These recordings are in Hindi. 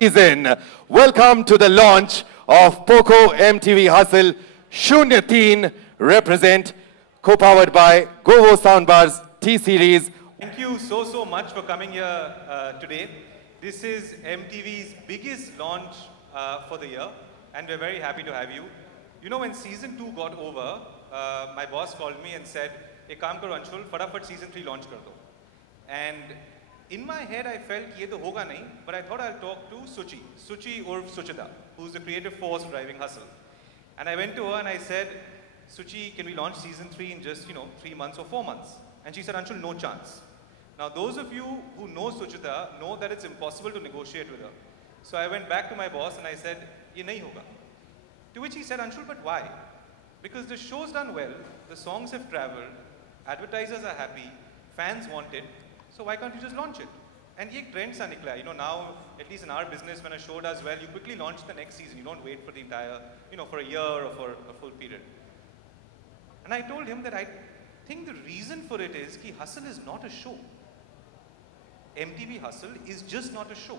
Season. Welcome to the launch of Poco MTV Hustle Shunya Teen Represent, co-powered by Govo Soundbars T-Series. Thank you so much for coming here today. This is MTV's biggest launch for the year, and we're very happy to have you. You know, when season 2 got over, my boss called me and said, "Ek kaam karo Anshul, fatafat season 3 launch kar do." And in my head, I felt, ye to hoga nahi, but I thought I'll talk to Suchi or Suchita, who's the creative force driving Hustle. And I went to her and I said, "Suchi, can we launch season 3 in just, 3 months or 4 months?" And she said, "Anshul, no chance." Now, those of you who know Suchita know that it's impossible to negotiate with her. So I went back to my boss and I said, "Ye nahi hoga." To which he said, "Anshul, but why?" Because the show's done well, the songs have traveled, advertisers are happy, fans want it, so why can't you just launch it? And ye trend sa nikla. Now, at least in our business, when a show does well, you quickly launch the next season. You don't wait for the entire, for a year or for a full period. And I told him that I think the reason for it is that Hustle is not a show. MTV Hustle is just not a show.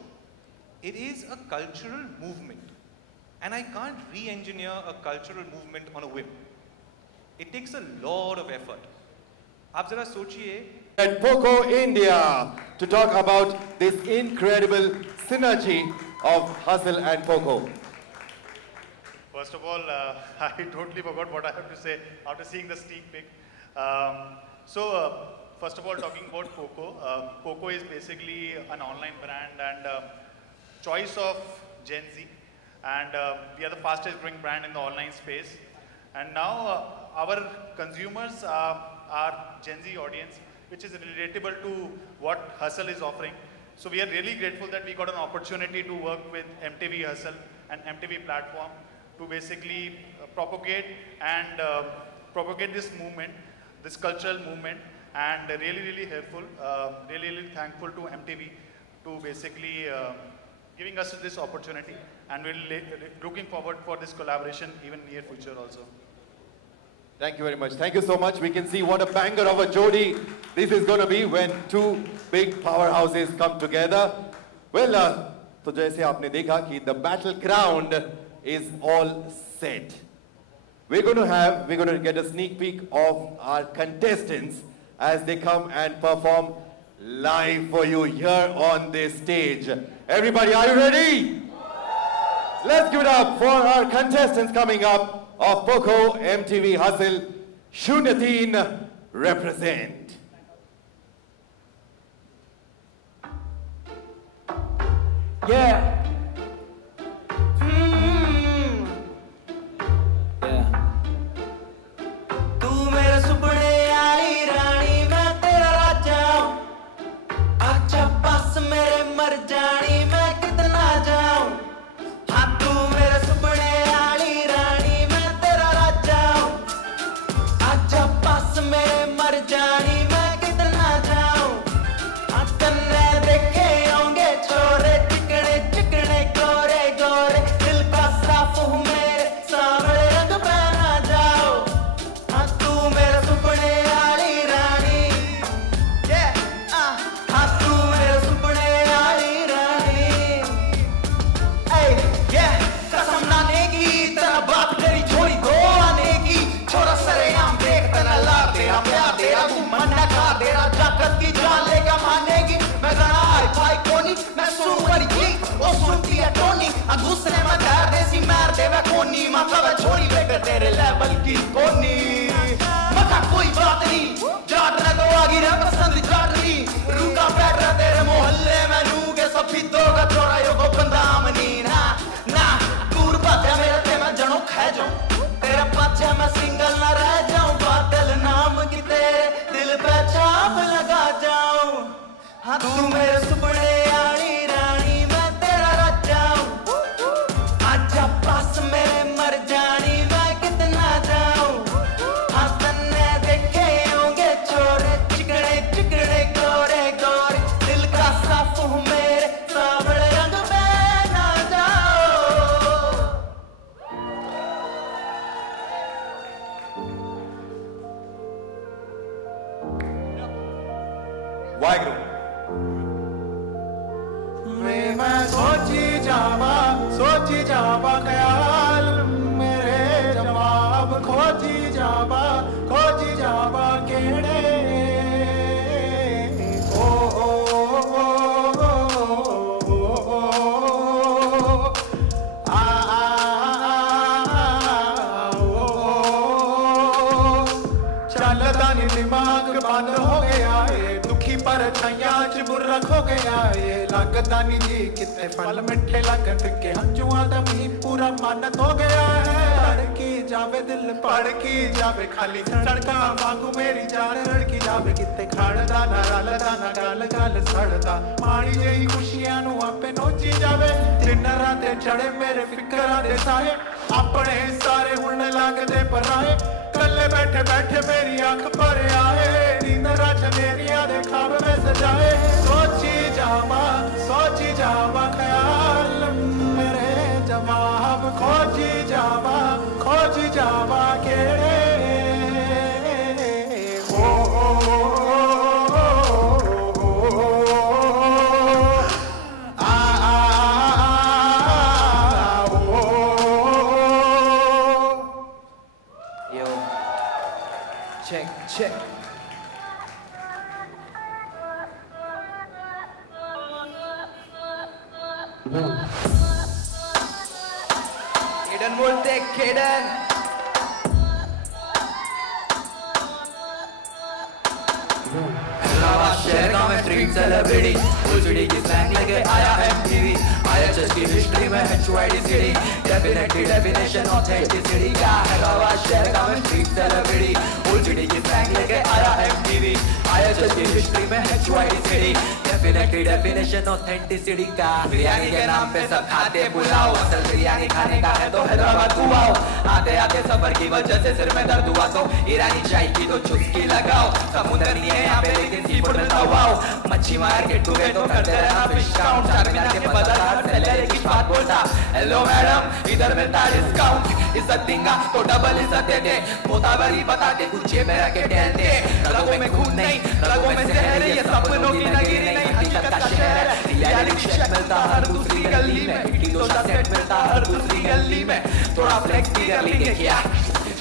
It is a cultural movement. And I can't re-engineer a cultural movement on a whim. It takes a lot of effort. Aap zara sochiye. At Poco India to talk about this incredible synergy of Hustle and Poco. First of all, I totally forgot what I have to say after seeing the sneak peek. First of all, talking about Poco. Poco is basically an online brand and choice of Gen Z. And we are the fastest growing brand in the online space. And now our consumers are Gen Z audience, which is relatable to what Hustle is offering. So we are really grateful that we got an opportunity to work with MTV Hustle and MTV platform to basically propagate this movement, this cultural movement, and really helpful, really thankful to MTV to basically giving us this opportunity, and we're looking forward for this collaboration even near future also. Thank you very much. Thank you so much. We can see what a banger of a jodi this is going to be when two big powerhouses come together. Well, so jaise aapne dekha ki the battleground is all set. We're going to get a sneak peek of our contestants as they come and perform live for you here on this stage. Everybody, are you ready? Let's give it up for our contestants coming up of Poco MTV Hustle Shunya Teen Represent. Yeah. दूसरे में कर दे सी मार दे मैं कोनी मतलब छोड़ी लेकर तेरे लेवल की कोनी मगर कोई बात नहीं जाट ना तो आगी ना पसंद जाट नहीं रुका बैठ तेरे मोहल्ले में लूगे सब फितों का चोरा यो को बंदामनी ना दूर बातें मेरे ते मैं जनों खै जाऊं तेरे पाछे मैं सिंगल ना रह जाऊं बादल नाम की तेरे दिल पे छाप लगा जाऊं हाँ तू मेरे सुपने आली रानी मैं तेरा राजा पास मेरे मर जानी मैं कितना जाऊं हाँ तन्ने देखे होंगे छोरे चिकने गोरे गोरे दिल का साफ हूँ मेरे सावले रंग में ना जाओ Wagner. खोजी जावा केड़े ओ ओ ओ ओ आ चलदा नी दिमाग बंद हो गया है दुखी पर छाइयां च बुर्रा खो गया है लगदा नी जी कितने फल मिठे लगन के हंजुआं दा मींह पूरा मन हो गया है धड़की जावे दिल पड़की जावे खाली सड़का वांगू मेरी जान रड़की जावे किते खड़दा ना रलदा ना गल गल सड़दा माड़ी जेही खुशियां नू आपे नोची जावे दिन रात चढ़े मेरे फिकरां दे साए अपने सारे हुण लगदे पराए कल्ले बैठे बैठे मेरी आंख पर आए नींद रात मेरिया दे ख्वाब में सजाए सोची जावा ख्याल मेरे जवाब खोजी जावा केड़े ओ Check. Kaden Multek, Kaden. शहर का मैं स्ट्रीट सेलिब्रिटी फुल सिटी की स्लैंग लेके आया MTV IHS की हिस्ट्री में है HYD city definitely definition authenticity का हैदराबाद शहर का मैं स्ट्रीट सेलिब्रिटी फुल सिटी की स्लैंग लेके आया MTV IHS की हिस्ट्री में है HYD city definitely definition authenticity का बिरयानी के नाम पे सब खाते पुलाव असल बिरयानी खाने का है तो हैदराबाद को आओ आते आते सफर की वजह से सिर में दर्द हुआ तो ईरानी चाय की तो चुस्की लगाओ समुद्र नहीं है यहाँ पे लेकिन सी फूड मिलता वाओ मच्छी मार के टूबे तो करते रहना फिश काउंट चारमीनार के बाजार हर सेलर की बात बोलता हेलो मैडम इधर मिलता डिस्काउंट इज्जत देंगा तो डबल इज्जत देते मोताबरी बता दे कुछ ये मेरा के डलते रगों में खून नहीं रगों में जहर है ये सपनों की नगरी नहीं हकीकत का शहर है रियलिटी चेक मिलता हर दूसरी गली में हिटी तो सेट मिलता हर दूसरी गली में थोड़ा फ्लेक्स भी कर लेंगे क्या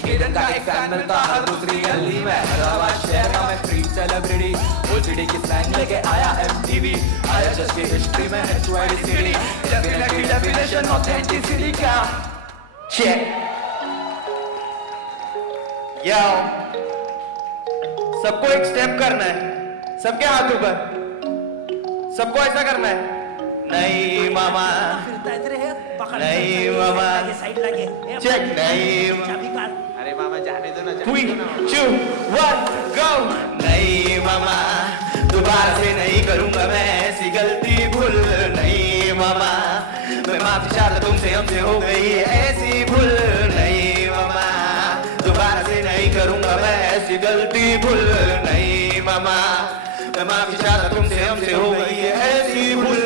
केडन का एक फैन मिलता हर दूसरी गली में हैदराबाद शहर का मैं स्ट्रीट सेलिब्रिटी फुल सिटी की स्लैंग लेके आया MTV IHS की हिस्ट्री में है HYD city definitely definition authenticity का चेक यो सबको एक स्टेप करना है सबके हाथ ऊपर सबको ऐसा करना है नहीं मामा नहीं मामा चेक नहीं अरे मामा जाने दो ना 3, 2, 1 go नहीं मामा दोबारा से नहीं करूंगा मैं ऐसी गलती भूल नहीं मामा मैं माफी चाहता तुमसे हमसे हो गई ऐसी भूल नहीं मामा दोबारा से नहीं करूंगा मैं ऐसी गलती भूल नहीं मामा मैं माफी चाहता तुमसे हमसे हो गई ऐसी भूल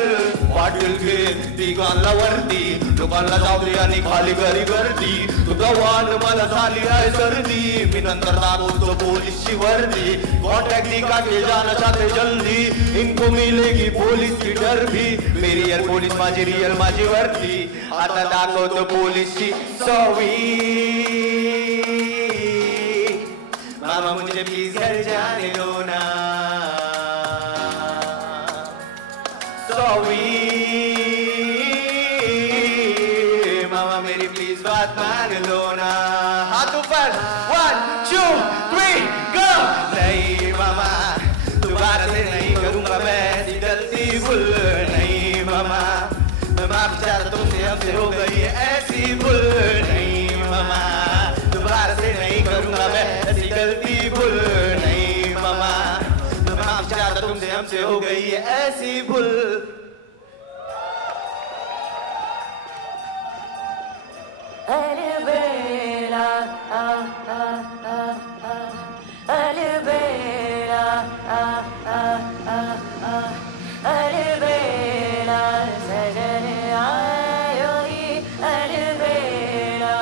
वाटिल के दिगानला वरती लोकांना जावली आणि खाली घरी गर्दी तुझा वाण मला झाली आहे सर्दी मी नंतर दाखवतो पोलीसची वर्दी कॉन्टॅक्ट दिखा के जाना चाहते जल्दी इनको मिलेगी पुलिस की डर भी मेरी रियल पुलिस माझी रियल माझी वर्दी आता दाखवतो पोलीसची सॉरी मामा मुझे प्लीज घर जाने दो ना मामा मेरी प्लीज बात मान लो ना हाथ ऊपर 1, 2, 3 go नहीं मामा दोबारा से नहीं करूंगा मैं ऐसी गलती भूल नहीं मामा मैं माफी चाहता तुमसे हमसे हो गई ऐसी भूल नहीं मामा दोबारा से नहीं करूंगा मैं ऐसी गलती भूल नहीं मामा मैं माफी चाहता तुमसे हमसे हो गई ऐसी भूल अलबेला अलबेला अलबेला सजन आयो ही अलबेला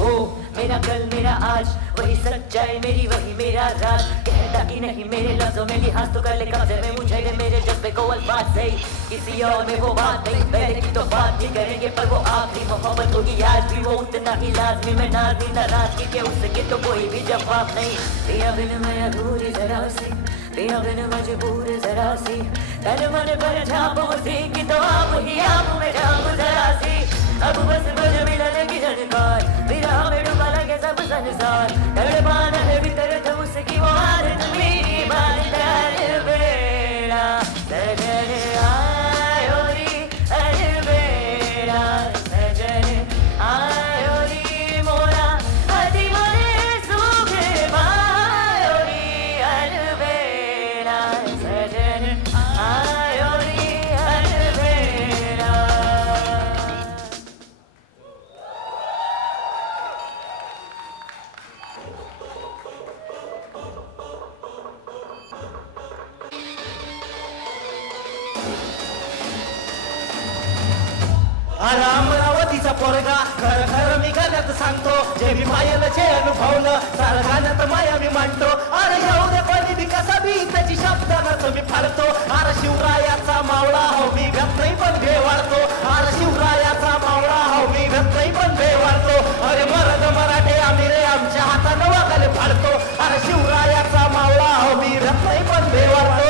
ओ मेरा कल मेरा आज वही सच्चाई मेरी वही मेरा राज, कहता कि नहीं मेरे लफ्जों में लिहाज तो कर ले कब्जे में मुझे दे मेरे जज्बे को अल्फाज सही, किसी और में वो बात नहीं, पहले की तो बात भी करेंगे पर वो आखिरी मोहब्बत होगी आज भी वो उतना ही लाजमी, मैं नाज़ी नाराजगी के उसके तो कोई भी जवाब नहीं, पिया बिन मैं अधूरी जरा सी, पिया बिन मजबूर जरा सी, तन मन पर झाँपो सी कि तो आप ही आप में झाँपो जरा सी, अब बस मुझे मिलने की झनकार, विरह में डूबा लगे सब संसार, तड़पाना है भीतर तो उसकी वो आदत मेरी बात अलबेला, सजन आयो री अलबेला, सजन आयो री मोरा अति मोरे सुख पायो री अलबेला, सजन आयो री अलबेला। अमरावतीचा पोरगा खर खर मी गाण्यात सांगतो, जे मी पाहिलं जे अनुभवलं सारं गाण्यात माया मी मांडतो, अरे येऊ दे कोणी बी कसा बी त्याची शब्दांच मी फाडतो, अरे शिवरायाचा मावळा हो मी व्यक्त नाही पण भेवाळतो, अरे शिवरायाचा मावळा हो मी व्यक्त नाही पण भेवाळतो, अरे मरद मराठे आम्ही रे आमच्या हातानं वागाले फाडतो, अरे शिवरायाचा मावळा हो मी व्यक्त नाही पण भेवाळतो.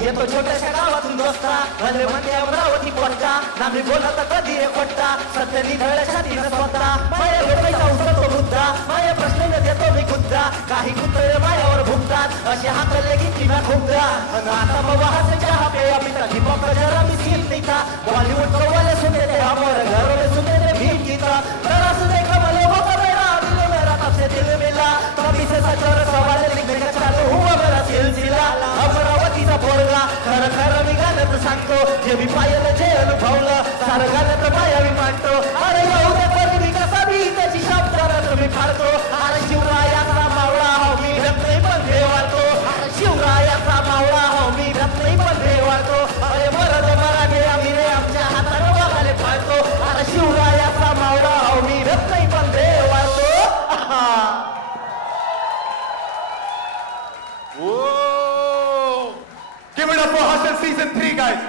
येतो छोट्याशा गावातून दोस्ता भले म्हणते अमरावती पोट्टा, ना मी बोलत कधी रे खोट्टा, सत्य निधळ छातीनं स्वतः माया लोकांचा उचलतो मुद्दा, माया प्रश्न देतो मी खुद्दा, काही कुत्रे मायावर भुंकतात असे हाकले की किंवा खुद्दा, आता मग हसे चहा पे अभी तक हिपहॉप जरा मी सीन नहीं था, बॉलीवुड को वाले सुनते थे हमारे घरों में सुनते थे भीम गीता, जरा से देखा मैं लोगों का मेरा दिल मेरा तब से दिल मिला, कभी से सच और सवाल लिखने का चालू हुआ मेरा सिलसिला, अमरावतीचा पोरगा खर खर मी गाण्यात सांगतो, जे मी पाहिलं जे अनुभवलं सारं गाण्यात माया मी मांडतो, अरे येऊ दे कोणी बी कसा बी त्याची शब्दांत मी फाडतो, अरे शिवरायाचा मावळा हो मी व्यक्त नाही पण भेवाळतो, अरे शिवरायाचा मावळा हो मी व्यक्त नाही पण भेवाळतो, अरे मरद मराठे आम्ही रे आमच्या हातानं वागाले फाडतो, अरे शिवरायाचा मावळा हो मी व्यक्त नाही पण भेवाळतो. Give it up for Hustle Season 3 guys.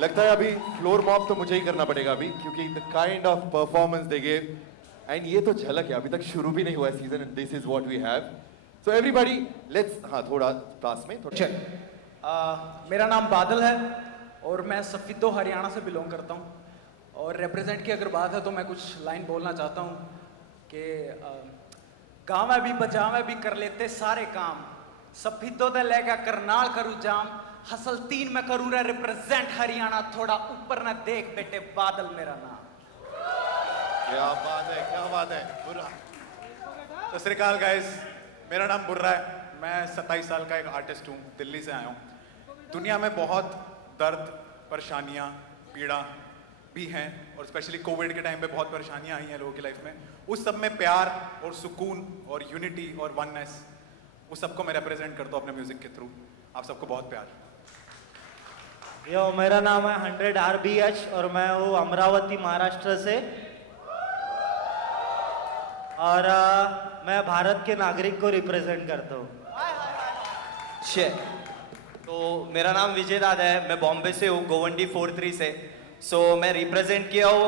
लगता है अभी फ्लोर मॉप तो मुझे ही करना पड़ेगा अभी, क्योंकि the kind of performance they gave, and ये तो झलक है, अभी तक शुरू भी नहीं हुआ है season, and this is what we have. So everybody, let's हाँ थोड़ा पास में थोड़ा. मेरा नाम बादल है और मैं सफीदो हरियाणा से बिलोंग करता हूँ, और रिप्रेजेंट की अगर बात है तो मैं कुछ लाइन बोलना चाहता हूँ कि गाँव में भी बजा में भी कर लेते सारे काम, सफीदो दे लेगा करनाल करूँ जाम, हसल 3 में करूँ रे रिप्रेजेंट हरियाणा, थोड़ा ऊपर न देख बेटे बादल मेरा नाम. क्या बात है, क्या बात है. बुर्रा. सत श्री अकाल गाइस, मेरा नाम बुर्रा है, मैं 27 साल का एक आर्टिस्ट हूँ, दिल्ली से आया हूँ. दुनिया में बहुत दर्द परेशानियाँ पीड़ा भी हैं, और स्पेशली कोविड के टाइम पे बहुत परेशानियाँ आई हैं लोगों की लाइफ में. उस सब में प्यार और सुकून और यूनिटी और वननेस, उस सबको मैं रिप्रेजेंट करता हूँ अपने म्यूजिक के थ्रू. आप सबको बहुत प्यार. यो मेरा नाम है 100 RBH और मैं हूँ अमरावती महाराष्ट्र से, और मैं भारत के नागरिक को रिप्रेजेंट करता हूँ. तो मेरा नाम विजय दादा है, मैं बॉम्बे से हूँ, गोवंडी 43 से. सो मैं रिप्रेजेंट किया हूँ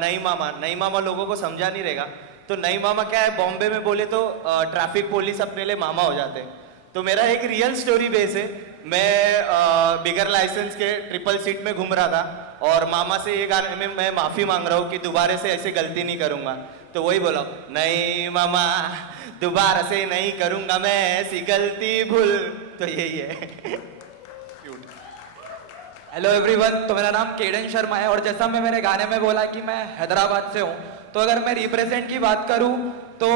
नई मामा. नई मामा लोगों को समझा नहीं रहेगा, तो नई मामा क्या है, बॉम्बे में बोले तो ट्रैफिक पुलिस अपने लिए मामा हो जाते हैं. तो मेरा एक रियल स्टोरी बेस है. मैं बिगर लाइसेंस के ट्रिपल सीट में घूम रहा था, और मामा से ये गाने में मैं माफ़ी मांग रहा हूँ कि दोबारा से ऐसे गलती नहीं करूँगा. तो वही बोला, नहीं मामा दोबारा से नहीं करूँगा मैं ऐसी गलती भूल. तो यही है. हेलो एवरीवन, तो मेरा नाम केडन शर्मा है, और जैसा मैं मेरे गाने में बोला कि मैं हैदराबाद से हूँ, तो अगर मैं रिप्रेजेंट की बात करूँ तो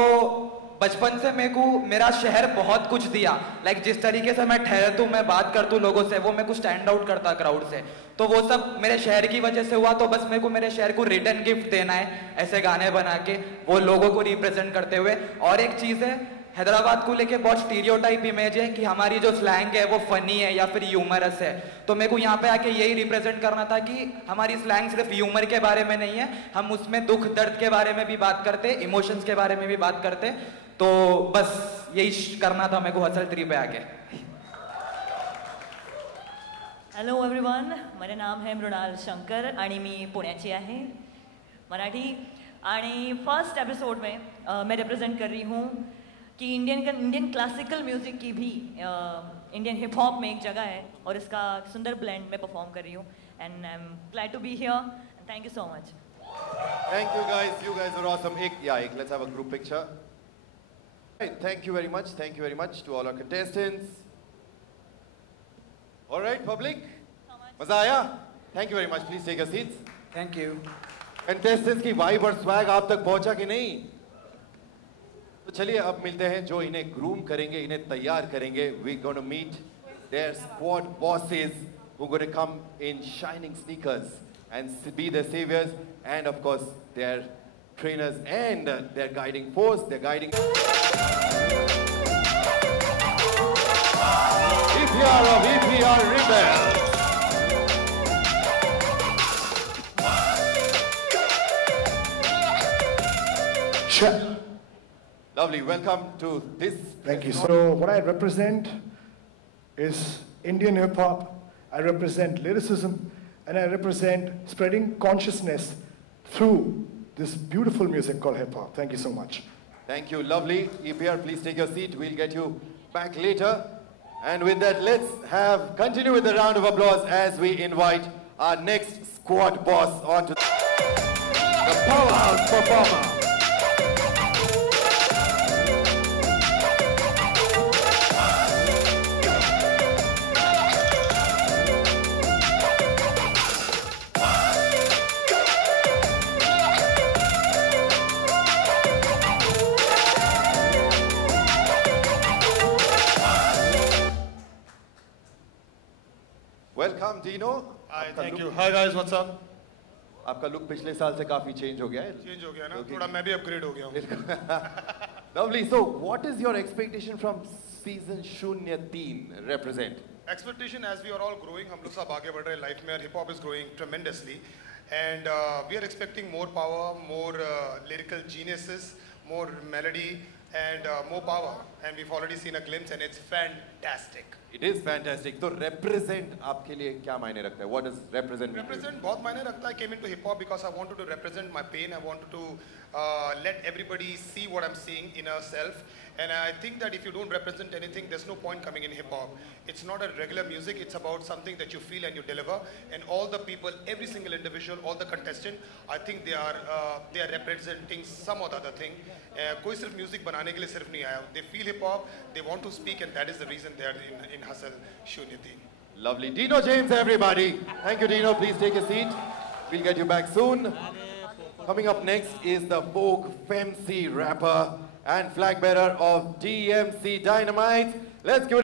बचपन से मेरे को मेरा शहर बहुत कुछ दिया. लाइक जिस तरीके से मैं ठहरता हूँ, मैं बात करता हूँ लोगों से, वो मेरे को स्टैंड आउट करता क्राउड से. तो वो सब मेरे शहर की वजह से हुआ. तो बस मेरे को मेरे शहर को रिटर्न गिफ्ट देना है, ऐसे गाने बना के वो लोगों को रिप्रेजेंट करते हुए. और एक चीज़ है, हैदराबाद को लेके बहुत स्टीरियोटाइप इमेज है कि हमारी जो स्लैंग है वो फनी है या फिर ह्यूमरस है। तो मेरे को यहाँ पे आके यही रिप्रेजेंट करना था कि हमारी स्लैंग सिर्फ ह्यूमर के बारे में नहीं है, हम उसमें दुख दर्द के बारे में भी बात करते, इमोशंस के बारे में भी बात करते। तो बस यही करना था मेरे को हसल 3 पे आके। हॅलो एव्हरीवन, माझे नाम है मृणाल शंकर आणि मी पुण्याची आहे, मराठी। आणि फर्स्ट एपिसोड में मैं रिप्रेजेंट कर रही हूँ कि इंडियन क्लासिकल म्यूज़िक की भी इंडियन हिप हॉप में एक जगह है और इसका सुंदर ब्लेंड में परफॉर्म कर रही हूँ। And I am glad to be here, thank you so much. Thank you guys are awesome. Let's have a group picture. Right, thank you very much to all our contestants. All right, public, मजा आया? Thank you very much. Please take your seats. Thank you. Contestants की वाइब और स्वैग आप तक पहुंचा कि नहीं? तो चलिए अब मिलते हैं जो इन्हें ग्रूम करेंगे, इन्हें तैयार करेंगे। We're going to meet their squad bosses who are going to come in shining sneakers and be their saviors, and of course their trainers and their guiding force, their guiding. EPR of EPR Rebels. Sure. Lovely, welcome to this. Thank you. So what I represent is Indian hip hop. I represent lyricism, and I represent spreading consciousness through this beautiful music called hip hop. Thank you so much. Thank you, lovely. EPR, please take your seat. We'll get you back later. And with that, let's continue with the round of applause as we invite our next squad boss onto the powerhouse performer. Welcome, Dino. Hi, thank you. Hi guys, what's up? आपका लुक पिछले साल से काफी चेंज हो गया है। चेंज हो गया ना, थोड़ा मैं भी अपग्रेड हो गया हूँ। Lovely. So, what is your expectation from season 03 represent? Expectation as we are all growing, हम लोग सब आगे बढ़ रहे हैं लाइफ में और hip hop is growing tremendously, and we are expecting more power, more lyrical geniuses, more melody, and more power. And we've already seen a glimpse, and it's fantastic. It is fantastic. तो represent आपके लिए क्या मायने रखता है? What does represent mean? Represent बहुत मायने रखता है. I came into hip hop because I wanted to represent my pain. I wanted to let everybody see what I'm seeing in ourselves. And I think that if you don't represent anything, there's no point coming in hip hop. It's not a regular music. It's about something that you feel and you deliver. And all the people, every single individual, all the contestant, I think they are representing some or the other thing. कोई सिर्फ music बनाने के लिए सिर्फ नहीं आया. They feel hip hop. They want to speak, and that is the reason they are in Hustle Shunyati. Lovely. Dino James, everybody. Thank you, Dino. Please take a seat. We'll get you back soon. Coming up next is the folk femc rapper and flag bearer of DMC Dynamite. Let's give it